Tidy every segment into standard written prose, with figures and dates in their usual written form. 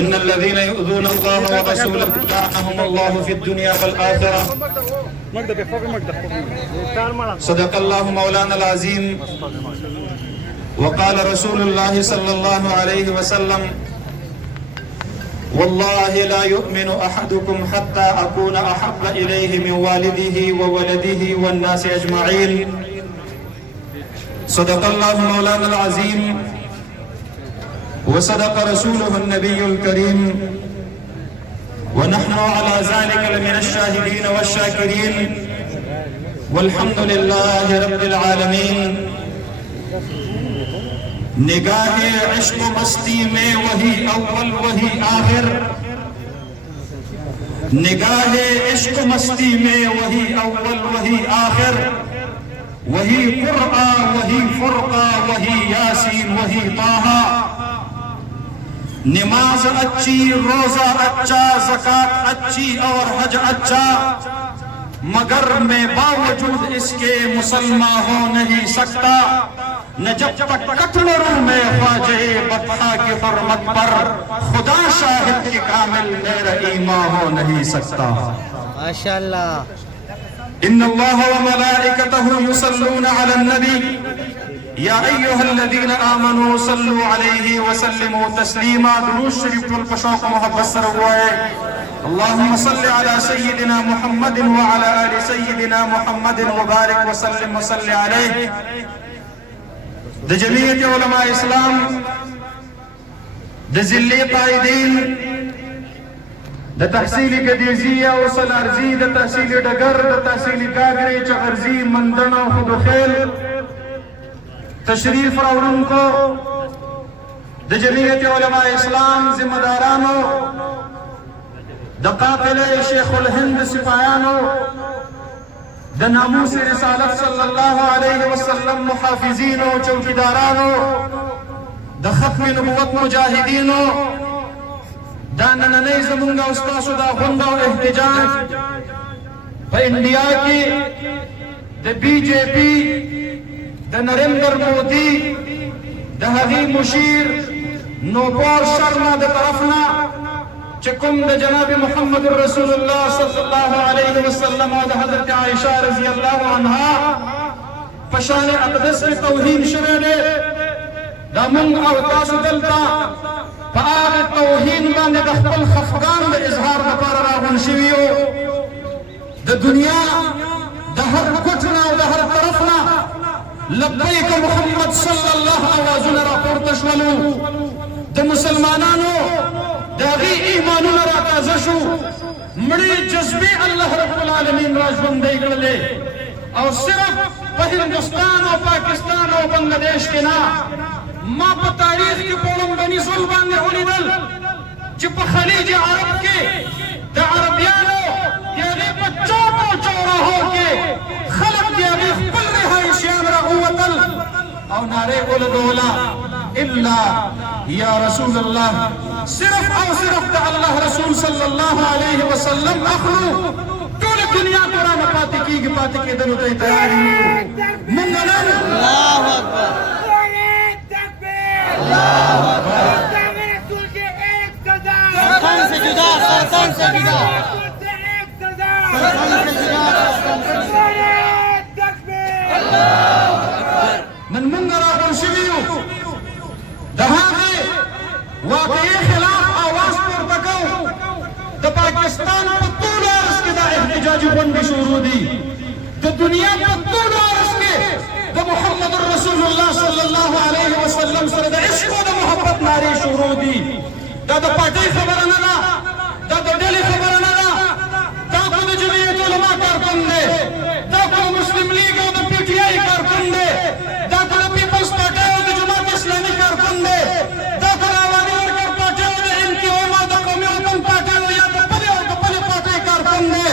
إن الذين يؤذون الله ورسوله لعنهم الله في الدنيا والآخرة. صدق الله مولانا العظيم. وقال رسول الله صلى الله عليه وسلم: والله لا يؤمن أحدكم حتى أكون أحب إليه من والده وولده والناس أجمعين. صدق الله مولانا العظيم. وصدق رسوله النبي الكريم. ونحن على ذلك لمن الشاهدين والشاكرين. والحمد لله رب العالمين. निगाह इश्क मस्ती में वही अव्वल वही आखिर, निगाह इश्क मस्ती में वही अव्वल वही आखिर, वही कुरआ वही फुरका वही यासीन वही ताहा। नमाज अच्छी, रोजा अच्छा, ज़कात अच्छी और हज अच्छा, मगर मैं बावजूद इसके मुसलमान हो नहीं सकता। न जब तक कटलरों में ख्वाजे बतहा की हुर्मत पर खुदा शाहिद की कामिल मेरा ईमान हो नहीं सकता। माशाअल्लाह। इन्नल्लाह व मलाइकतहु युसल्लूना अलन नबी या अय्युहल्लज़ीना आमनू सल्लू अलैहि व सल्लिमू तस्लीमा। दुरूद शरीफ को शौक मोहब्बत से हुआ है। अल्लाहुम्मा सल्लि अला सय्यिदिना मुहम्मदिन व अला आलि सय्यिदिना मुहम्मदिन व बारिक व सल्लिम व सल्लि अलैहि। द जमीयत उलमा इस्लाम, द जिले कायदीन, द तहसीली गदीजिया उसल अर्जी, द तहसीली डगर, द तहसीली गागरे चगर्जी मंदना खुदखेल तशरीफ राउरन को, द जमीयत उलमा इस्लाम जिम्मेदारानो, द काफिले शेखुल हिंद सिपायानो, द नामूस रिसालत सल्लल्लाहु अलैहि वसल्लम मुहाफिजीनो चौकीदारानो, द खत्म नबुवत मुजाहिदीनो, दानने जमुंगा उस्तासु दा हुंदा एहतजाज इंडिया की, द बीजेपी, द नरेंद्र मोदी, द हदी मुशीर नोपोर शर्मा द तरफना चकुम द जनाब मोहम्मद रसूलुल्लाह सल्लल्लाहु अलैहि वसल्लम और हजरत आयशा रजी अल्लाह अन्हा पशान अक़दस की तौहीन शरने दमुन और तासुदलता पाग तौहीन बांध दखल खफगान द इजहार बकार राहुल शिवियो द दुनिया द हर कुटना द हर तरफना लब्बैक मोहम्मद सल्लल्लाहु अलैहि वसल्लम रापोर्टशवलू द मुसलमानानो दागी ईमानु नराता जशु मड़ी जज्बे अल्लाह रब्बुल आलमीन राजबंदे गले और सिर्फ हिंदुस्तान और पाकिस्तान और बांग्लादेश के ना माँ पर तारीख की पोलम बनी जुल्बान ने होली दल जिप खलीज अरब के द अरबियानो यानी बच्चों को चौड़ा हो के खलक यानी कुल रिहाइशियान रहुवतल और नारे उलदोला इल्ला या रसूल अल्लाह। सिर्फ और सिर्फ अल्लाह रसूल सल्लल्लाहु अलैहि वसल्लम अखरू पूरी दुनिया कुरान पाती की दन उते तैयारी मंगला। अल्लाहु अकबर, अल्लाहु अकबर। रसूल के एक सदा, सरकार से जुदा, सरकार से जुदा, एक सदा, सरकार से जुदा, अल्लाहु अकबर। मन मंगरा शिवियो दहागे वाकई खिलाफ आवाज पर तको द पाकिस्तान पत्तून और इसके दा एहतजाजी बंदी शुरू दी द दुनिया पत्तून और इसके द मोहम्मद रसूलुल्लाह सल्लल्लाहु अलैहि वसल्लम सर द इश्क व मोहब्बत नारे शुरू दी द पार्टी खबर ना द दिल्ली खबर ना द खुद जमीयत उलमा कारकुन दे द खुद मुस्लिम लीग और द पीटीआई कारकुन दे द खुद पीपल्स पार्टी और द जमात इस्लामी कारकुन दे द खुद आवामी वर्कर पार्टी और द इनकी उलमा द कौमी हुकूमत पार्टी और या द पले पार्टी कारकुन दे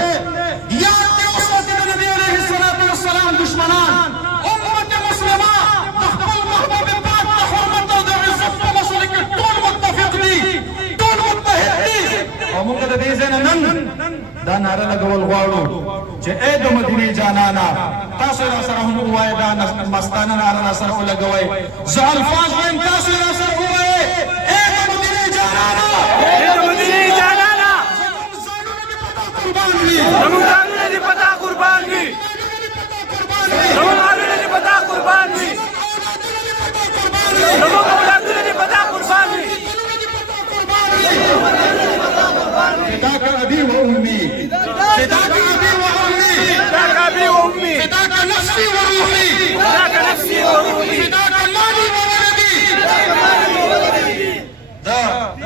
या के उस वक्त नबी अलैहिस्सलातु वस्सलाम दुश्मनान उम्मत मुस्लिमा तखबल महबूब पाक द हुर्मत और द इज्जत व मसले के टोल मुत्तफिक दी टोल मुत्तहिद दी और मुकद्दर देन नन दा नारा लगवल वाळो जे ए द मदीने जानाना तासरा सर हम हुआ दा मस्ताना नारा सर लगवाए ज अल्फाज में तासरा सर हुए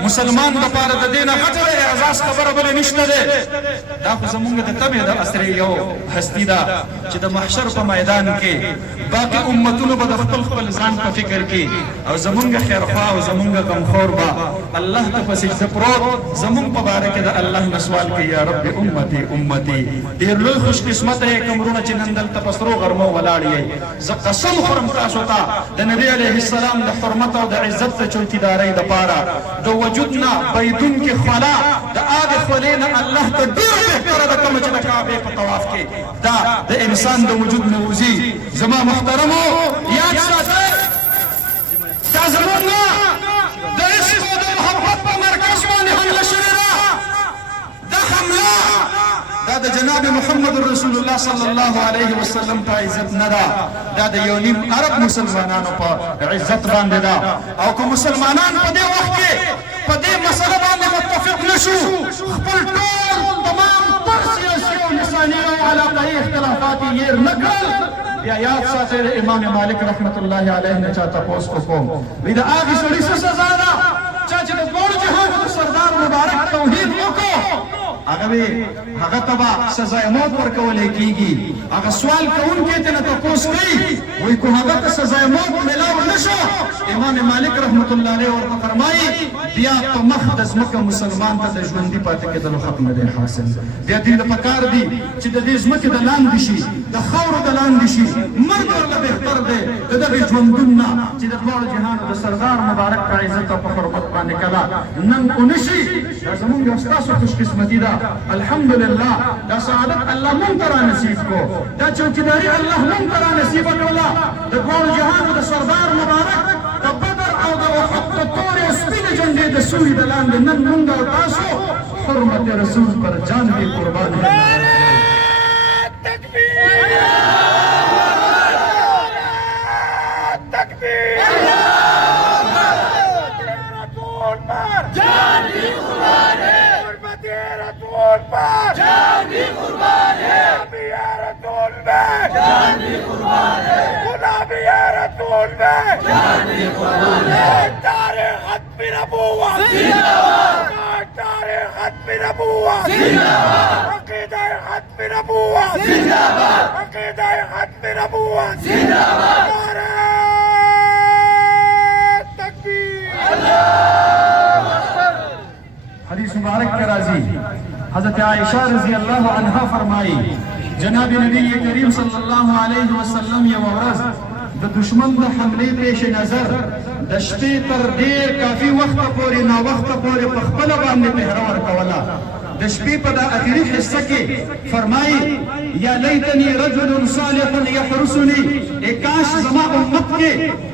مسلمان لپاره د دې نه غټه اعزاز خبره بلې نشته ده. دا خو زمونږ د طبع د عصرې یو هستي ده چې د محشر په میدان کې باقي امتونو به د خپل خپل ځان په فکر کې او زمونږ خیرخوا او زمونږ غمخور به الله ته په سجده پروت زمونږ په باره کې د الله نه سوال کوي یا رب امتي امتي. ډېر لوی خوش قسمته یې کمرونه چې نن دلته په سرو غرمو ولاړ یې. زه قسم خورم تاسو ته د نبي علیه السلام د حرمت او د عزت د چوکیدارۍ دپاره د وجود نه بریدونکې خلا د هغې خولې نه الله ته ډېره بهتره ده کومه چې د کعبې په طواف کې دا د انسان د وجود نه وځي. زما محترمو یاد ساتئ دا زمونږ د عشق او د محبت په مرکز باندې حمله شوې ده. دا حمله دا د جناب محمد رسول الله صلی الله علیه وسلم په عزت نه ده، دا د یو نیم عرب مسلمانانو په عزت باندې ده. او که مسلمانان په دې وخت کې په دې مسله باندې متفق نشو، خپل ټول تمام تر سیاسي او لساني او علاقایي اختلافات یې هېر نه کړل، بیا یاد ساتئ د امام مالک رحمت الله علیه نه چا تپوس وکړم وایي د هغې سړي څه سزا ده چا چې د دواړو جهانو د سردار مبارک توحید وکړو هغه ته به سزای موت ورکولی کېږي. هغه سوال کوونکی ته نه تپوس کوي وایي که هغه ته سزای موت میلاو نه شو، امام مالک رحمت الله علیه ورته فرمایي بیا په مخ د ځمکه مسلمان ته د ژوندي پاتې کېدلو حق نه دی حاصل. بیا دې ته پکار دي چې د دې ځمکې د لاندې شي، د خاورو د لاندې شي، مرګ ورله بهتر دی د دغې ژوندون نه چې د دواړو جهانو د سردار مبارک په عزت او په حرمت باندې کله ننګ ونه شي. دا زمونږ یو ستاسو خوشقسمتي ده. الحمدلله دا سعادت الله مونږ ته رانصیب کو، دا چوکیداري الله مونږ ته رانصیبه کړله. د دواړو جهانو د سردار مبارک د بدر او د احد د تورې او سپینې جنډې د سوري د لاندې نن مونږ او تاسو حرمت رسول پر جان دې قربان دی. حدیث مبارک کے راضی حضرت عائشہ رضی اللہ عنہ فرمائی جناب نبی کریم صلی اللہ علیہ وسلم یو ورځ د دشمن د حملې پیش نظر د شپې تر ډېر کافي وخته پورې ناوخته پورې په خپله باندې پهره ورکوله. د شپې په دا اخري حصه کې فرمایي یا لیتنی رجل صالح یحرسنی، کاش زما امت کې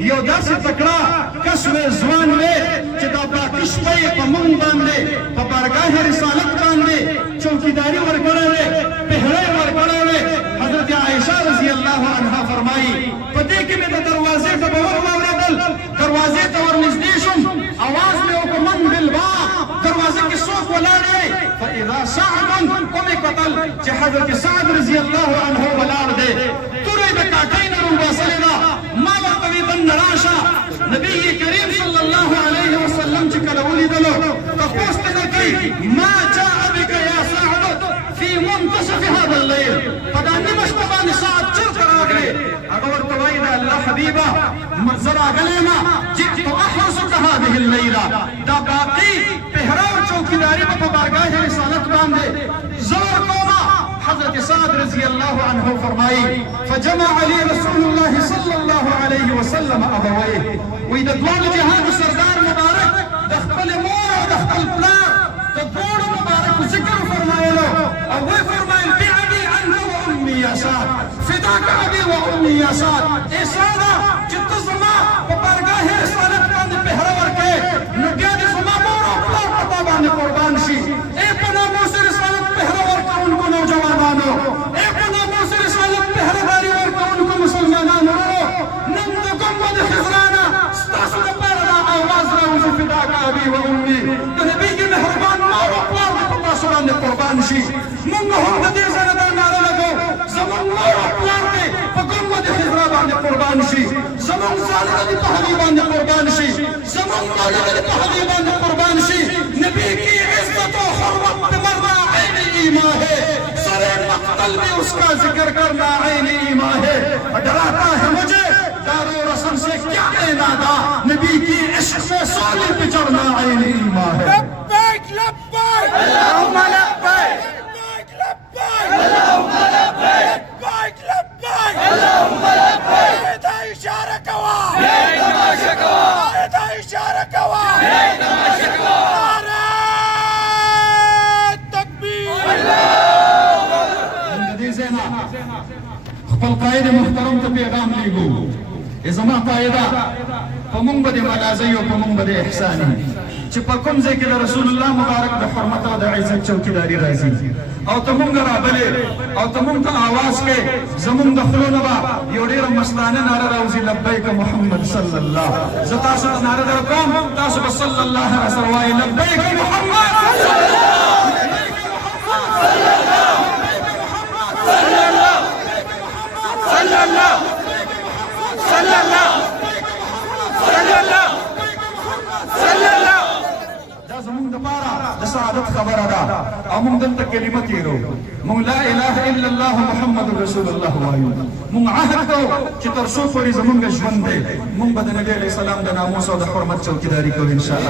یو داسې تکړه کس وی ځوان وی چې دا باقي شپه یې په مونږ باندې په بارګاه رسالت باندې چوکیداري ورکړی وی، پهره یې ورکړی وی. حضرت عائشہ رضی الله عنها فرمایي په دې کې مې د دروازې ته به واورېدل، دروازې ته ورنږدې شوم، اواز مې وکړ من بالباب، دروازې کې څوک ولاړ دی؟ فاذا سعد ومې کتل چې حضرت سعد رضی الله عنه ولاړ دی، توره یې د کاکۍ نه روباسلې ده. ما ورته وی دننه راشه. نبي کریم صلی الله علیه وسلم چې کله ولیدلو تپوس ترې کوي ما جاء بک یا سعد فی منتصف هذا الليل، په دا نیمه شپه باندې سعد چېرته راغلې؟ هغه ورته وایي د الله حبیبه زه راغلی یم جئت احرسک هذه الليله، دا باقي پهره او چوکیداري به په بارګاه رسالت باندې زه ورکومه. حضرت سعد رضی الله عنه فرمایي فجمع لي رسول الله صلی الله علیه وسلم ابویه، وایي د دواړو جهانو سردار مبارک د خپلې مور او د خپل پلار د دواړو مبارکو ذکر فرمایلو او ویې فرمایل بأبي انت وامي یا سعد، فداک ابي وامي یا سعد. ای سعده چې ته زما په بارګاه رسالت باندې پهره ورکړې نو بیا دې زما مور او پلار په تا باندې قربان شي. ای په ناموس رسالت پهره ورکوونکو نوجوانانو، ای په ناموس رسالت پهرهداري ورکوونکو مسلمانانو، نن د ګنبد خزرانه ستاسو دپاره دا آواز راوځي فداک ابي و امي، د نبي کې مهربان مور او پلار دې په تاسو باندې قربان شي. موږ هم د دې ځایه دا ناره لګوو زموږ مور او پلار دې په ګنبد خزرا باندې قربان شي، زموږ ځانونه دې په هغې باندې قربان شي، زموږ مالونه دې په هغې باندې قربان شي. उसका जिक्र करना आईने ईमान है। डराता है मुझे दारू रस्म से क्या लेना था, नबी की इश्क में सोने पे चढ़ना आईने ईमान है। लब्बैक लब्बैक अल्लाहुम्मा लब्बैक लब्बैक अल्लाहुम्मा लब्बैक लब्बैक अल्लाहुम्मा लब्बैक दा इशारा कवा तमाशा कवा दा इशारा कवा तमाशा कवा नारे तकबीर दे زینا خپل قائد محترم ته پیغام لیږو زما قائده په مونږ باندې ملازۍ او په مونږ باندې احساني چې په کوم ځای کې د رسول الله مبارک د حرمت او د عزت چوکیداری راځي او ته مونږ رابلې او ته مونږ ته आवाज کې زمونږ د خلونو به یو ډېره مستانه ناره راوځي لبیک محمد صلی الله زه تاسو ته ناره درکوم تاسو به صلی الله علیه وسلم وایي لبیک محمد سعادت خبره ده او موږ دلته کلمه تیرو موږ لا اله الا الله محمد رسول الله وایو موږ عهد کوو چې تر څو پورې زموږ ژوند دی موږ به د نبی علیه السلام د ناموس او د حرمت چوکیداری کوو ان شاء الله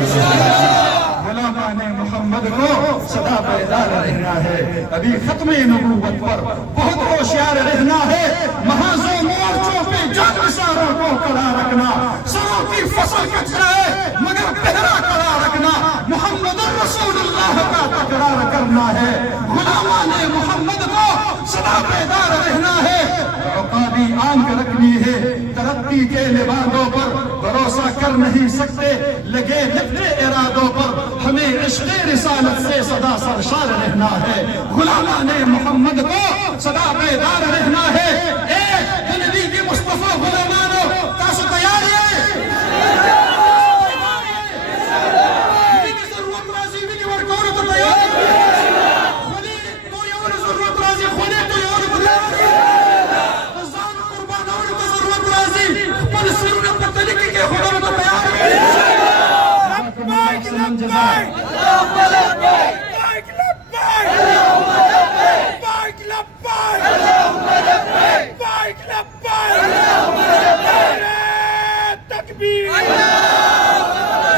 غلامان محمد کو सदा बेदार रहना है अभी खत्म नबूवत पर बहुत होशियार रहना है महाजों मोर्चों पे जंग सारों को खड़ा रखना सरों की फसल कट जाए मगर पहरा खड़ा रखना मोहम्मद रसूलुल्लाह का तकरार करना है गुलामान मोहम्मद को सदा बेदार रहना है औकादी आंख रखनी है तरक्की के लिबादों पर भरोसा कर नहीं सकते लगे लिपटे इरादों पर हमें इश्क़ रिसालत से सदा सरशार रहना है गुलामान मोहम्मद को सदा बेदार रहना है ए नबी के मुस्तफा गुलामानो तासु तैयार है जरूरत राजी भी और कौन तो तैयार खुली तो और जरूरत राजी खुली तो और जान कुर्बान और तो जरूरत राजी पर सिर पे तरीके के खुदा तो तैयार है लब्बैक अल्लाहुम्मा लब्बैक लब्बैक अल्लाहुम्मा लब्बैक लब्बैक अल्लाहुम्मा लब्बैक लब्बैक अल्लाहुम्मा लब्बैक तकबीर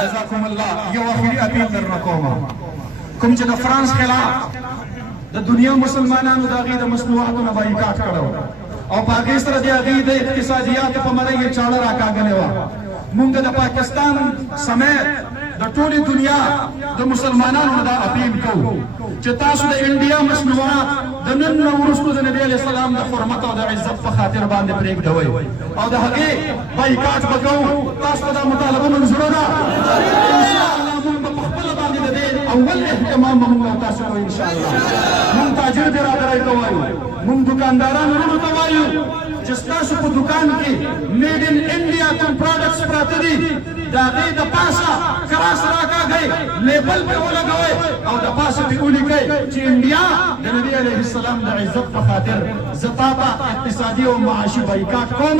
جزاكم الله یو اخیری اپیل درنه کوم کوم چې د فرانس خلاف د دنیا مسلمانانو د هغې د مصنوعاتو نه بایکاټ کړی او په هغې سره د هغې د اقتصادیاتو په مرۍ یې چاړه راکاږلې وه مونږ د پاکستان سمیت د ټولې دنیا د مسلمانانو دا اپیل کوو چې تاسو د انډیا مصنوعات د نن نه وروسته د نبي علیه السلام د حرمت او د عزت په خاطر باندې پرېږدوئ او د هغې بایکاټ به کوو تاسو ته دا مطالبه منظوره ده انشاءالله مونږ به په خپله باندې د دې اول اهتمام به مونږ او تاسو کوو انشاءالله مونږ تاجر برادرۍ ته وایو مونږ دکانداران وروڼو ته وایو چې ستاسو په دکان کې میډ ان انډیا کوم پروډکټس پراته دي د هغې د پاسه کراس راکاږئ لیبل پرې ولګوئ او د پاسه پرې ولیکئ چې انډیا د نبي علیه السلام د عزت په خاطر زه تا ته اقتصادي او معاشي بایکاټ کوم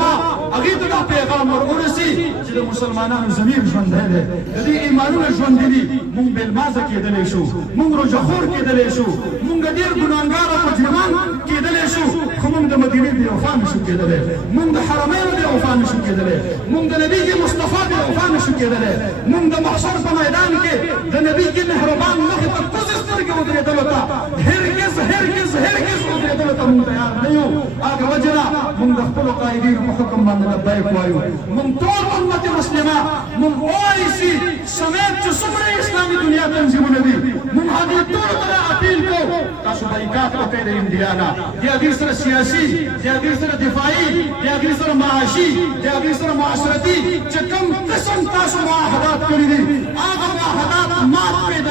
هغې ته دا پیغام ور ورسي چې د مسلمانانو ضمیر ژوندی دی د دې ایمانونه ژوندي دي مونږ بېلمازه کېدلی شو مونږ روژهخور کېدلی شو مونږ ډېر ګناهګار او مجرمان کېدلی شو خو مونږ د مدینې بې وفا نشو کېدلی مونږ د حرمینو بې وفا نشو کېدلی مونږ د نبي مصطفی بې وفا نشو کېدلی مونږ د محشر په میدان کې د نبي مهربان مخې ته کوزې سترګې ودرېدلو ته هرګز هرګز هرګز ودرېدلو ته مونږ تیار نه یو هغه وجه ده مونږ د خپلو قایدینو په حکم باندې لبیک وایو مونږ ټول امت مسلمه مونږ OIC سمیت چې څومره اسلامي دنیا تنظیمونه دي مونږ هغې ټولو ته دا اپیل کوو تاسو بایکاټ وکړئ د انډیا نه د هغې سره سیاسي د هغې سره دفاعي د هغې سره معاشي د هغې سره معاشرتي چې کوم قسم تاسو معاهدات کړي دي هغه معاهدات مات کړئ د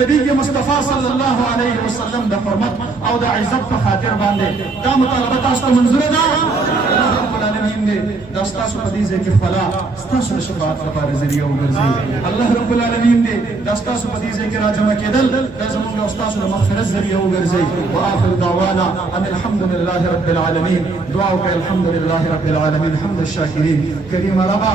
نبي مصطفی صلی الله علیه وسلم د حرمت او د عزت په خاطر باندې دا مطالبه تاسو ته منظوره ده الله رب العالمین دې دا ستاسو په دې ځای کې فلاح ستاسو د شفاعت لپاره ذریعه وګرځي الله رب العالمین دې دا ستاسو په دې ځای کې راجمع کېدل دا زموږ او ستاسو د مغفرت ذریعه وګرځي واخر دعوانا ان الحمد لله رب العالمین دعا وکړئ الحمد لله رب العالمین حمد الشاکرین کریم ربا